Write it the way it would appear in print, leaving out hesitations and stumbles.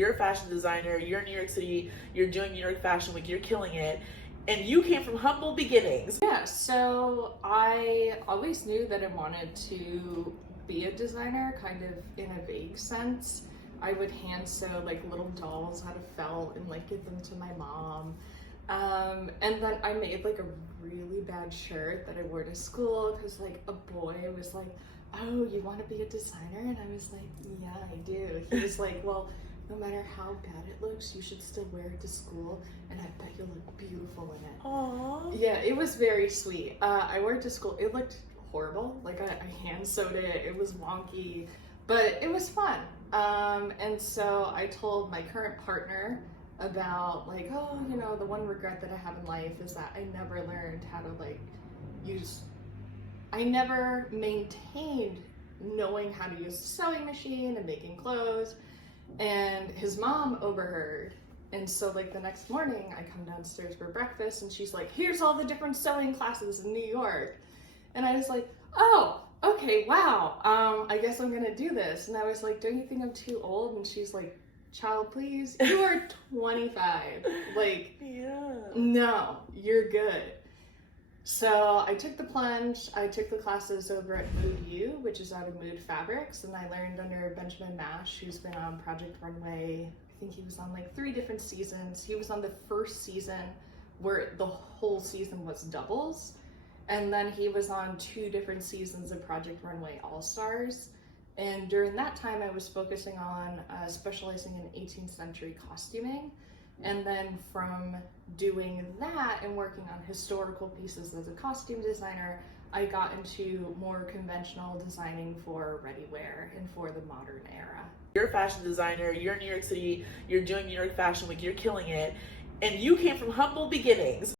You're a fashion designer, you're in New York City, you're doing New York Fashion Week, you're killing it, and you came from humble beginnings. Yeah, so I always knew that I wanted to be a designer, kind of in a vague sense. I would hand sew like little dolls out of felt and like give them to my mom. And then I made like a really bad shirt that I wore to school because like a boy was like, "Oh, you want to be a designer?" And I was like, "Yeah, I do." He was like, "Well, no matter how bad it looks, you should still wear it to school, and I bet you'll look beautiful in it." Aww. Yeah, it was very sweet. I wore it to school. It looked horrible. Like I hand sewed it. It was wonky, but it was fun. And so I told my current partner about like, oh, the one regret that I have in life is that I never learned how to like use. I never maintained knowing how to use a sewing machine and making clothes. And his mom overheard. And so like the next morning I come downstairs for breakfast and she's like, "Here's all the different sewing classes in New York." And I was like, "Oh, okay, wow. I guess I'm gonna do this." And I was like, "Don't you think I'm too old?" And she's like, "Child, please, you are 25. Like, Yeah. no, you're good." So I took the plunge. I took the classes over at Mood U, which is out of Mood Fabrics, and I learned under Benjamin Mash, who's been on Project Runway. I think he was on like 3 different seasons. He was on the first season where the whole season was doubles, and then he was on 2 different seasons of Project Runway All-Stars. And during that time, I was focusing on specializing in 18th century costuming. And then from doing that and working on historical pieces as a costume designer, I got into more conventional designing for ready-wear and for the modern era. You're a fashion designer, you're in New York City, you're doing New York Fashion Week, you're killing it, and you came from humble beginnings.